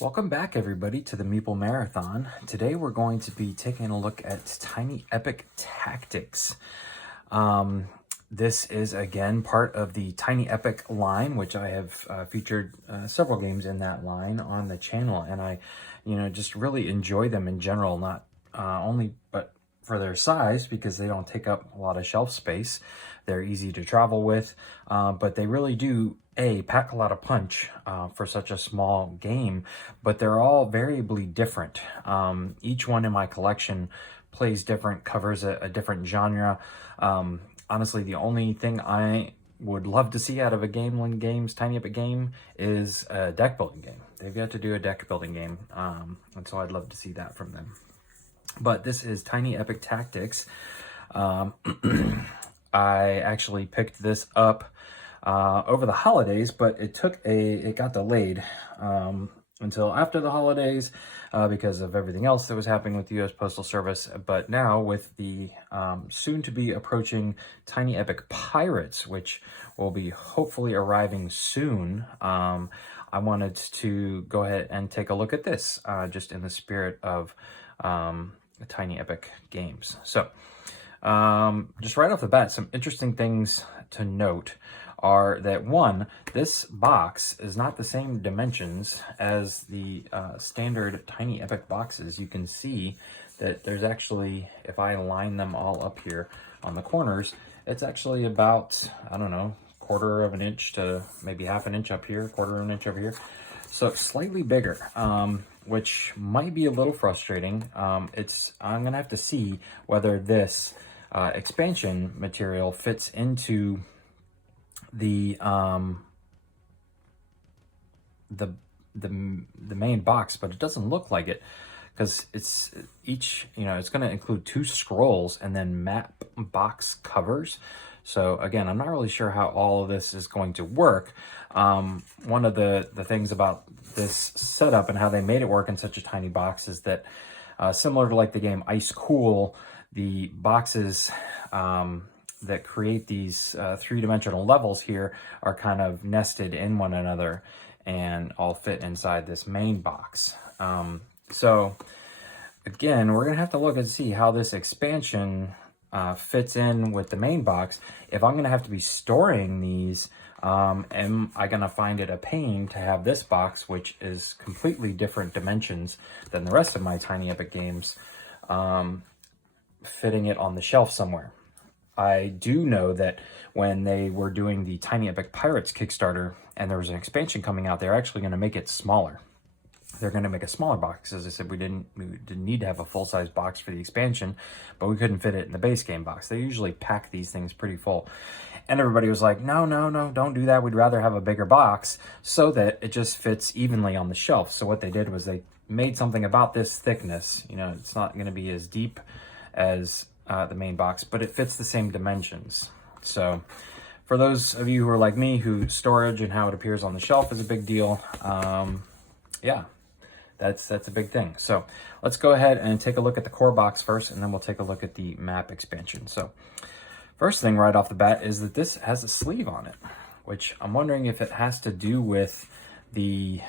Welcome back, everybody, to the Meeple Marathon. Today we're going to be taking a look at Tiny Epic Tactics. This is, again, part of the Tiny Epic line, which I have featured several games in that line on the channel. And I, just really enjoy them in general, not only but for their size, because they don't take up a lot of shelf space. They're easy to travel with, but they really do pack a lot of punch for such a small game, but they're all variably different. Each one in my collection plays different, covers a different genre. Honestly, the only thing I would love to see out of a Gamelyn Games Tiny Epic game is a deck building game. They've got to do a deck building game, and so I'd love to see that from them. But this is Tiny Epic Tactics. I actually picked this up over the holidays, but it got delayed until after the holidays because of everything else that was happening with the U.S. Postal Service. But now with the soon to be approaching Tiny Epic Pirates, which will be hopefully arriving soon, I wanted to go ahead and take a look at this just in the spirit of Tiny Epic Games. So just right off the bat, some interesting things to note are that, one, this box is not the same dimensions as the standard Tiny Epic boxes. You can see that there's actually, if I line them all up here on the corners, it's actually about, I don't know, quarter of an inch to maybe half an inch up here, quarter of an inch over here. So slightly bigger, which might be a little frustrating. I'm gonna have to see whether this expansion material fits into the main box, but it doesn't look like it because it's it's going to include 2 scrolls and then map box covers. So again, I'm not really sure how all of this is going to work. One of the things about this setup and how they made it work in such a tiny box is that similar to like the game Ice Cool, the boxes that create these 3-dimensional levels here are kind of nested in one another and all fit inside this main box. So again, we're gonna have to look and see how this expansion fits in with the main box. If I'm gonna have to be storing these, am I gonna find it a pain to have this box, which is completely different dimensions than the rest of my Tiny Epic games, fitting it on the shelf somewhere? I do know that when they were doing the Tiny Epic Pirates Kickstarter and there was an expansion coming out, they're actually going to make it smaller. They're going to make a smaller box. As I said, we didn't need to have a full-size box for the expansion, but we couldn't fit it in the base game box. They usually pack these things pretty full. And everybody was like, no, don't do that. We'd rather have a bigger box so that it just fits evenly on the shelf. So what they did was they made something about this thickness. It's not going to be as deep as the main box, but it fits the same dimensions. So for those of you who are like me, who storage and how it appears on the shelf is a big deal, yeah, that's a big thing. So let's go ahead and take a look at the core box first, and then we'll take a look at the map expansion. So first thing right off the bat is that this has a sleeve on it, which I'm wondering if it has to do with the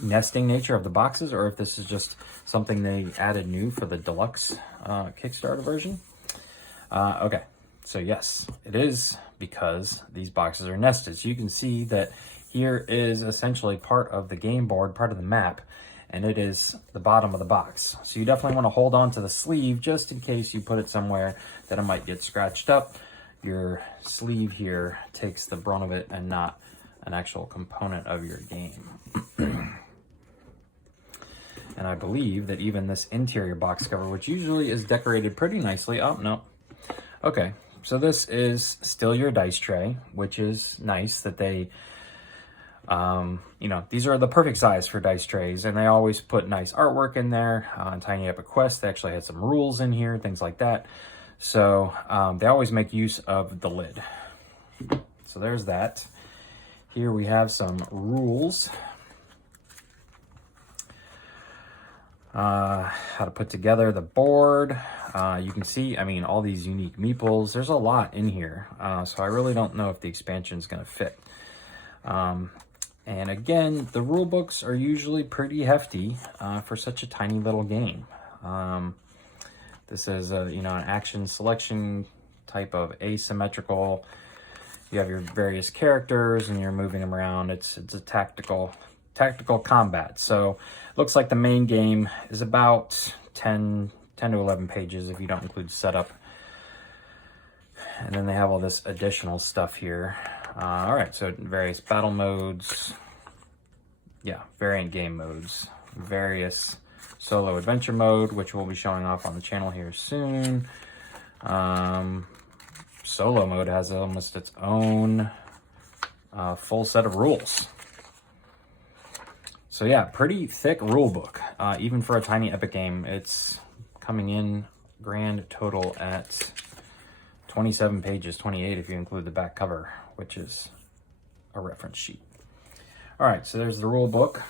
nesting nature of the boxes, or if this is just something they added new for the Deluxe Kickstarter version. Okay, so yes, it is because these boxes are nested. So you can see that here is essentially part of the game board, part of the map, and it is the bottom of the box. So you definitely want to hold on to the sleeve just in case you put it somewhere that it might get scratched up. Your sleeve here takes the brunt of it and not an actual component of your game. And I believe that even this interior box cover, which usually is decorated pretty nicely. Oh, no. Okay, so this is still your dice tray, which is nice that they, these are the perfect size for dice trays, and they always put nice artwork in there. On Tiny Epic Quest, they actually had some rules in here, things like that. So they always make use of the lid. So there's that. Here we have some rules. How to put together the board. You can see, all these unique meeples. There's a lot in here, so I really don't know if the expansion is going to fit. And again, the rule books are usually pretty hefty for such a tiny little game. This is a, an action selection type of asymmetrical. You have your various characters and you're moving them around. It's a tactical combat. So it looks like the main game is about 10 to 11 pages if you don't include setup. And then they have all this additional stuff here. All right, so various battle modes. Yeah, variant game modes. Various solo adventure mode, which we'll be showing off on the channel here soon. Solo mode has almost its own full set of rules. So yeah, pretty thick rule book, even for a tiny epic game. It's coming in grand total at 27 pages, 28 if you include the back cover, which is a reference sheet. All right, so there's the rule book.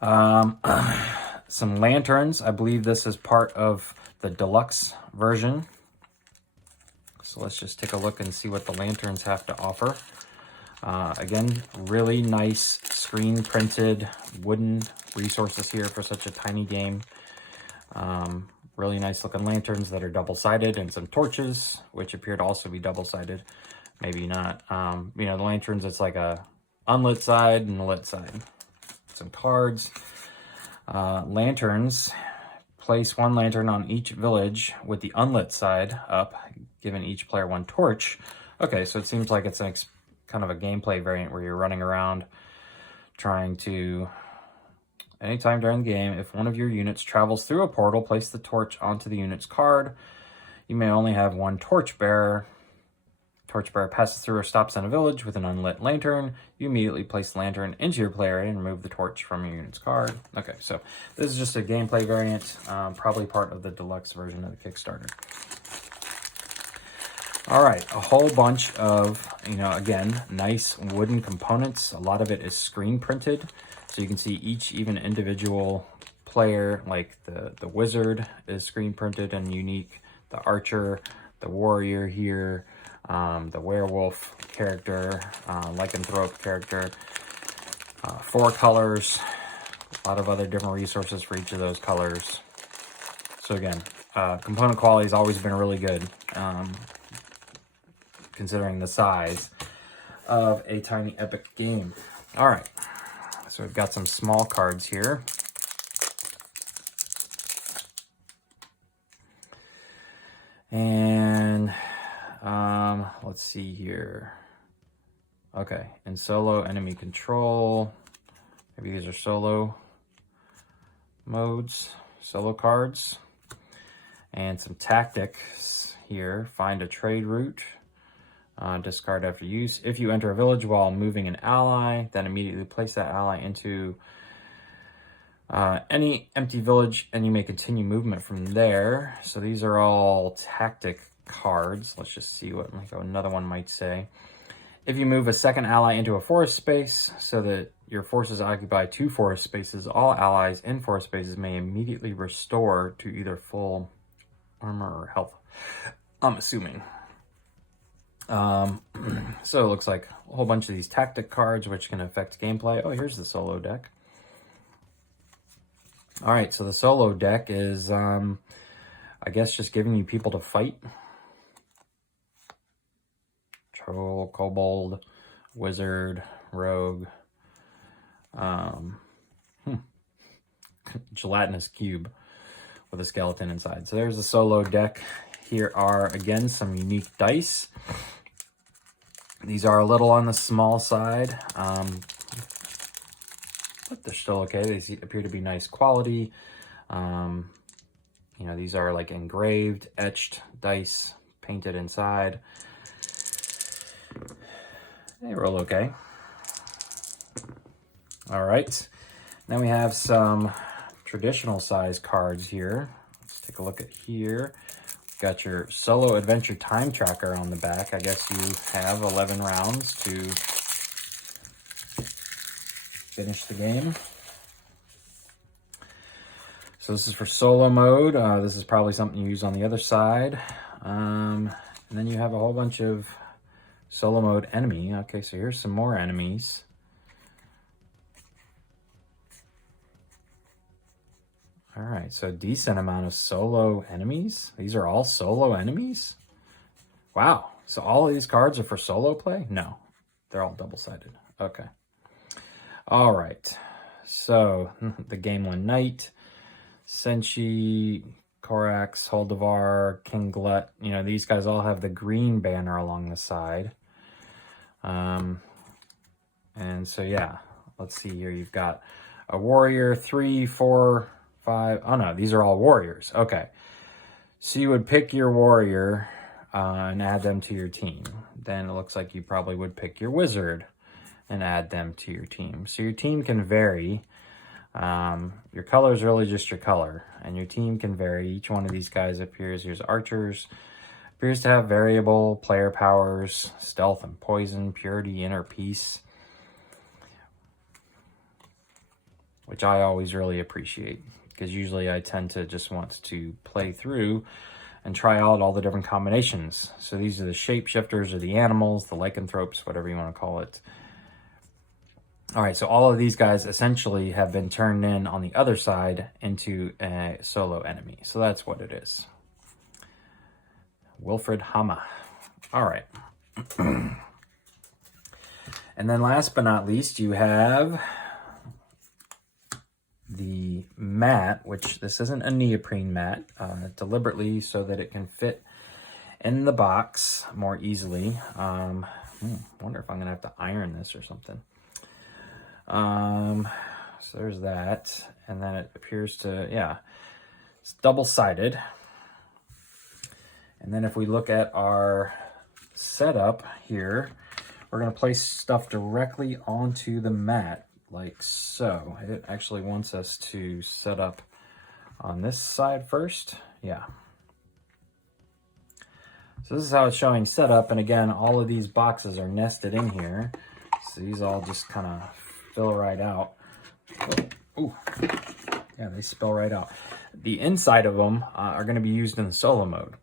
Some lanterns. I believe this is part of the deluxe version. So let's just take a look and see what the lanterns have to offer. Again, really nice screen printed wooden resources here for such a tiny game. Really nice looking lanterns that are double-sided, and some torches, which appear to also be double-sided. Maybe not. The lanterns, it's like a unlit side and a lit side. Some cards. Lanterns. Place one lantern on each village with the unlit side up, giving each player one torch. Okay, so it seems like it's kind of a gameplay variant where you're running around trying to... Anytime during the game, if one of your units travels through a portal, place the torch onto the unit's card. You may only have one torchbearer. Torchbearer passes through or stops in a village with an unlit lantern. You immediately place the lantern into your player area and remove the torch from your unit's card. Okay, so this is just a gameplay variant, probably part of the deluxe version of the Kickstarter. All right, a whole bunch of, again, nice wooden components. A lot of it is screen printed. So you can see each even individual player, like the wizard is screen printed and unique. The archer, the warrior here, the werewolf character, lycanthrope character, 4 colors, a lot of other different resources for each of those colors. So again, component quality has always been really good, considering the size of a tiny epic game. All right. So we've got some small cards here. And let's see here. Okay, in solo enemy control. Maybe these are solo modes, solo cards. And some tactics here. Find a trade route. Discard after use. If you enter a village while moving an ally, then immediately place that ally into any empty village, and you may continue movement from there. So these are all tactic cards. Let's just see what another one might say. If you move a second ally into a forest space so that your forces occupy 2 forest spaces, all allies in forest spaces may immediately restore to either full armor or health. I'm assuming. So it looks like a whole bunch of these tactic cards which can affect gameplay. Oh, here's the solo deck. All right, so the solo deck is, I guess, just giving you people to fight. Troll, kobold, wizard, rogue, gelatinous cube with a skeleton inside. So there's the solo deck. Here are, again, some unique dice. These are a little on the small side, but they're still okay. They appear to be nice quality. These are like engraved, etched dice, painted inside. They roll okay. All right. Then we have some traditional size cards here. Let's take a look at here. Got your solo adventure time tracker on the back. I guess you have 11 rounds to finish the game. So this is for solo mode. This is probably something you use on the other side. And then you have a whole bunch of Solo mode enemy. Okay, so here's some more enemies. All right, so a decent amount of solo enemies. These are all solo enemies? Wow, so all of these cards are for solo play? No, they're all double-sided. Okay. All right, so the Gamelyn Knight, Senshi, Korax, Holdivar, King Glut. You know, these guys all have the green banner along the side. And so, yeah, let's see here. You've got a warrior, 3, 4, 5. Oh, no, these are all warriors. Okay. So you would pick your warrior and add them to your team. Then it looks like you probably would pick your wizard and add them to your team. So your team can vary. Your color is really just your color, and your team can vary. Each one of these guys appears, here's archers, appears to have variable player powers, stealth and poison, purity, inner peace, which I always really appreciate, because usually I tend to just want to play through and try out all the different combinations. So these are the shapeshifters or the animals, the lycanthropes, whatever you want to call it. All right, so all of these guys essentially have been turned in on the other side into a solo enemy. So that's what it is. Wilfred Hama. All right. And then last but not least, you have the mat, which this isn't a neoprene mat, deliberately so that it can fit in the box more easily. Wonder if I'm gonna have to iron this or something. So there's that, and then it appears to, yeah, it's double-sided. And then if we look at our setup here, we're going to place stuff directly onto the mat, like so. It actually wants us to set up on this side first. Yeah. So this is how it's showing setup, and again, all of these boxes are nested in here. So these all just kind of fill right out. Oh, yeah, they spill right out. The inside of them are going to be used in the solo mode,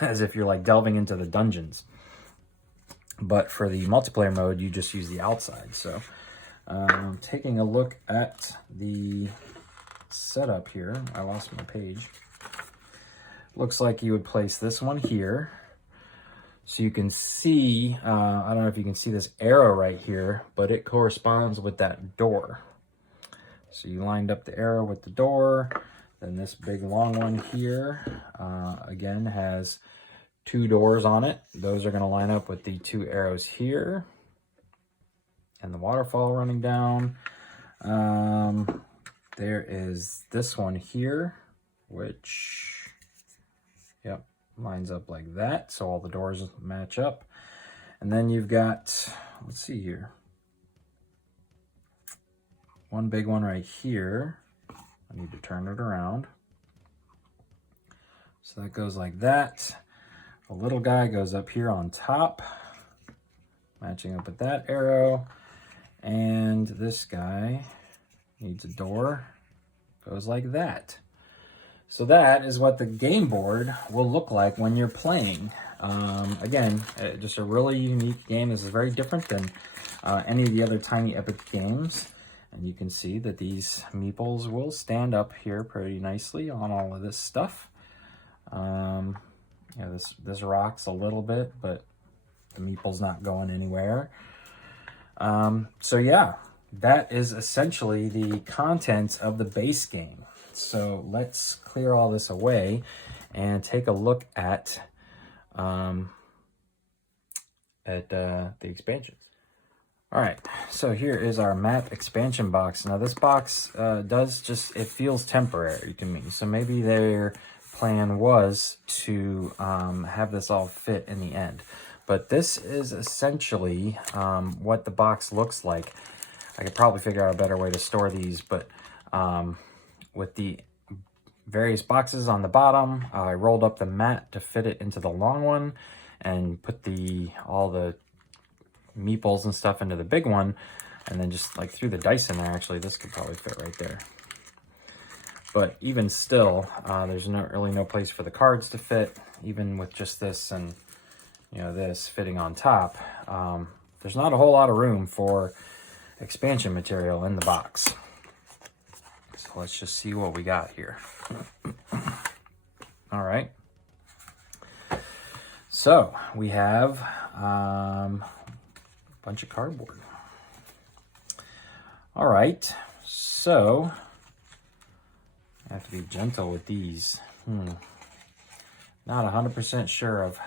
as if you're like delving into the dungeons. But for the multiplayer mode, you just use the outside. So taking a look at the setup here, I lost my page. Looks like you would place this one here. So you can see, I don't know if you can see this arrow right here, but it corresponds with that door. So you lined up the arrow with the door. Then this big long one here, again, has 2 doors on it. Those are going to line up with the 2 arrows here. And the waterfall running down. There is this one here, which, yep, lines up like that, so all the doors match up. And then you've got, let's see here, one big one right here. I need to turn it around. So that goes like that. The little guy goes up here on top, matching up with that arrow. And this guy needs a door, goes like that. So that is what the game board will look like when you're playing. Again, just a really unique game. This is very different than any of the other Tiny Epic games. And you can see that these meeples will stand up here pretty nicely on all of this stuff. Yeah, this rocks a little bit, but the meeple's not going anywhere. So yeah, that is essentially the contents of the base game. So let's clear all this away and take a look at the expansions. All right, so here is our map expansion box. Now this box does just, it feels temporary to me. So maybe their plan was to have this all fit in the end. But this is essentially what the box looks like. I could probably figure out a better way to store these, but with the various boxes on the bottom, I rolled up the mat to fit it into the long one and put all the meeples and stuff into the big one, and then just like threw the dice in there. Actually, this could probably fit right there. But even still, there's really no place for the cards to fit, even with just this. And you know, this fitting on top, there's not a whole lot of room for expansion material in the box. So let's just see what we got here. All right. So we have a bunch of cardboard. All right. So I have to be gentle with these. Not 100% sure of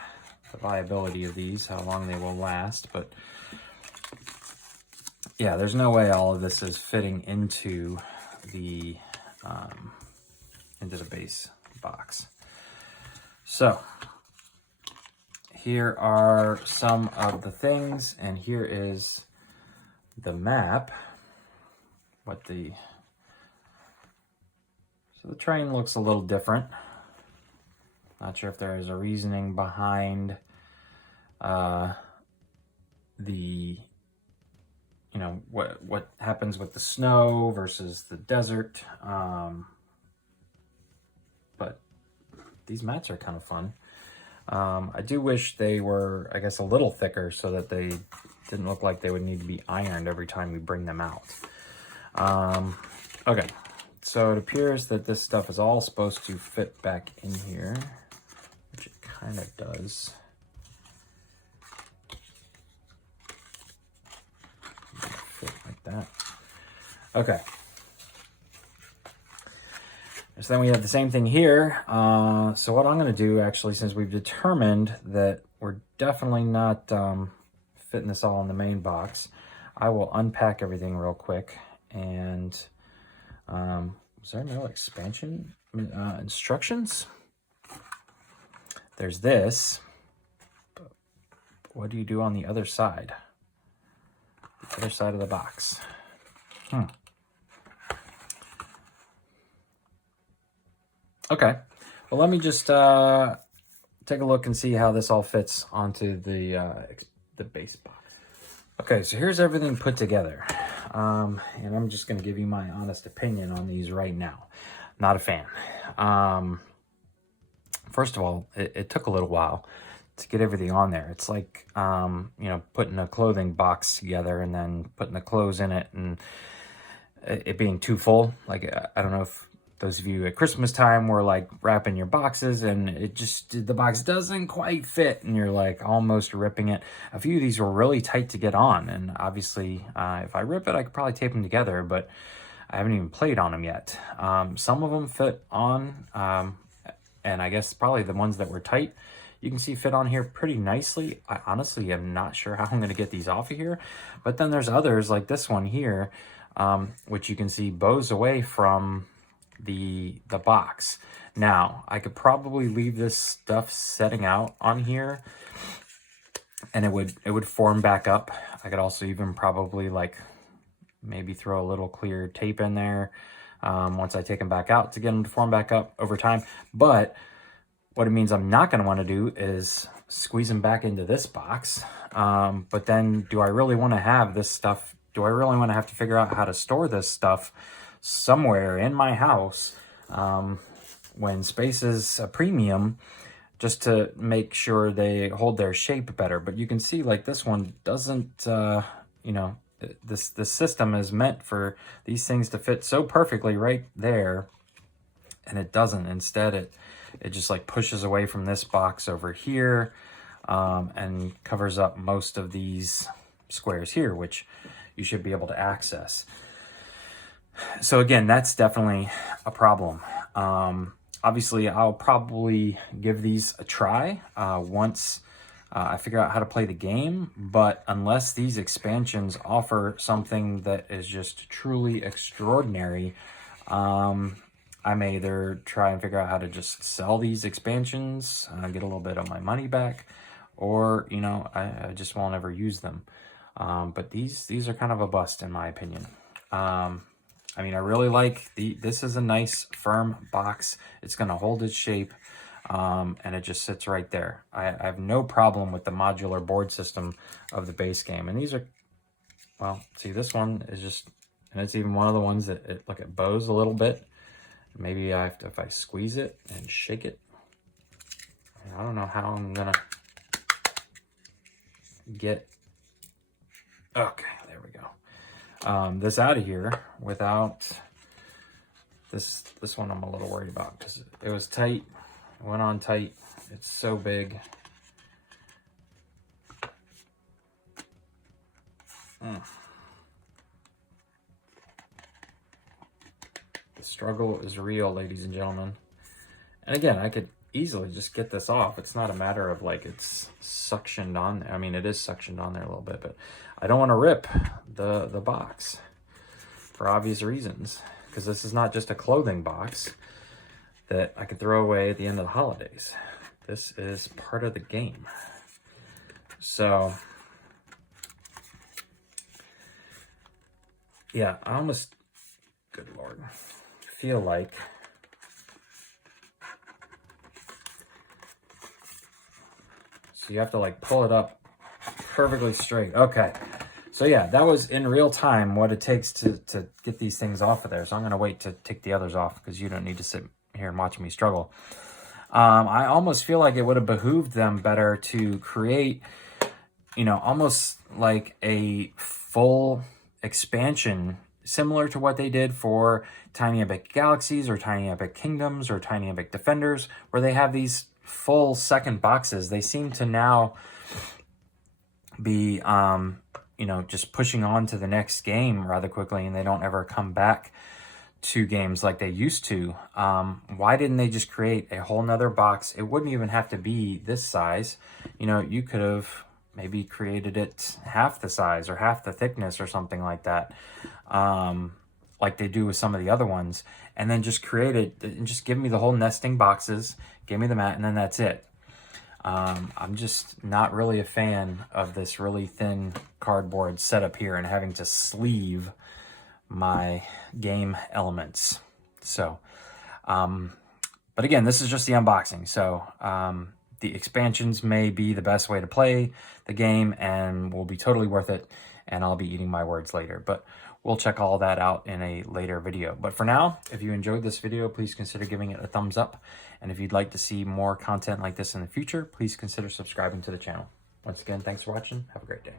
the viability of these, how long they will last, but yeah, there's no way all of this is fitting into the base box. So here are some of the things, and here is the map. So the train looks a little different. Not sure if there is a reasoning behind you know, what happens with the snow versus the desert. But these mats are kind of fun. I do wish they were, I guess, a little thicker so that they didn't look like they would need to be ironed every time we bring them out. Okay, so it appears that this stuff is all supposed to fit back in here, which it kind of does. Fit like that. Okay. So then we have the same thing here. So what I'm going to do, actually, since we've determined that we're definitely not fitting this all in the main box, I will unpack everything real quick. And was there no expansion instructions? There's this. But what do you do on the other side? The other side of the box. Okay, well, let me just take a look and see how this all fits onto the base box. Okay, so here's everything put together. And I'm just going to give you my honest opinion on these right now. Not a fan. First of all, it took a little while to get everything on there. It's like, you know, putting a clothing box together and then putting the clothes in it and it being too full. Like, I don't know if those of you at Christmas time were like wrapping your boxes and the box doesn't quite fit and you're like almost ripping it. A few of these were really tight to get on, and obviously if I rip it, I could probably tape them together, but I haven't even played on them yet. Some of them fit on, and I guess probably the ones that were tight, you can see fit on here pretty nicely. I honestly am not sure how I'm going to get these off of here, but then there's others like this one here, which you can see bows away from the box. Now, I could probably leave this stuff setting out on here and it would form back up. I could also even probably like maybe throw a little clear tape in there once I take them back out to get them to form back up over time. But what it means I'm not going to want to do is squeeze them back into this box. But then do I really want to have this stuff? Do I really want to have to figure out how to store this stuff somewhere in my house when space is a premium, just to make sure they hold their shape better? But you can see like this one doesn't, you know, this system is meant for these things to fit so perfectly right there, and it doesn't. Instead, it just like pushes away from this box over here and covers up most of these squares here, which you should be able to access. So again, that's definitely a problem. Obviously, I'll probably give these a try once I figure out how to play the game, but unless these expansions offer something that is just truly extraordinary, I may either try and figure out how to just sell these expansions, get a little bit of my money back, or, you know, I just won't ever use them. But these are kind of a bust in my opinion. I mean, I really like this is a nice firm box. It's going to hold its shape, and it just sits right there. I have no problem with the modular board system of the base game. And these are, well, see, this one is just, and it's even one of the ones that it bows a little bit. Maybe I have to, if I squeeze it and shake it, I don't know how I'm gonna, get, okay, there we go, this out of here without this one. I'm a little worried about because it was tight, it went on tight. It's so big. The struggle is real, ladies and gentlemen. And again, I could easily just get this off. It's not a matter of like it's suctioned on there. I mean, it is suctioned on there a little bit, but I don't want to rip the box for obvious reasons, because this is not just a clothing box that I could throw away at the end of the holidays. This is part of the game. So yeah, I almost, good Lord, feel like so you have to like pull it up perfectly straight. Okay, so yeah, that was in real time what it takes to get these things off of there. So I'm gonna wait to take the others off because you don't need to sit here and watch me struggle. I almost feel like it would have behooved them better to create, you know, almost like a full expansion similar to what they did for Tiny Epic Galaxies or Tiny Epic Kingdoms or Tiny Epic Defenders, where they have these full second boxes. They seem to now be, you know, just pushing on to the next game rather quickly, and they don't ever come back to games like they used to. Why didn't they just create a whole nother box? It wouldn't even have to be this size. You know, you could have maybe created it half the size or half the thickness or something like that, like they do with some of the other ones, and then just create it and just give me the whole nesting boxes, give me the mat, and then that's it. I'm just not really a fan of this really thin cardboard setup here and having to sleeve my game elements. So, but again, this is just the unboxing. So, the expansions may be the best way to play the game and will be totally worth it. And I'll be eating my words later, but we'll check all that out in a later video. But for now, if you enjoyed this video, please consider giving it a thumbs up. And if you'd like to see more content like this in the future, please consider subscribing to the channel. Once again, thanks for watching. Have a great day.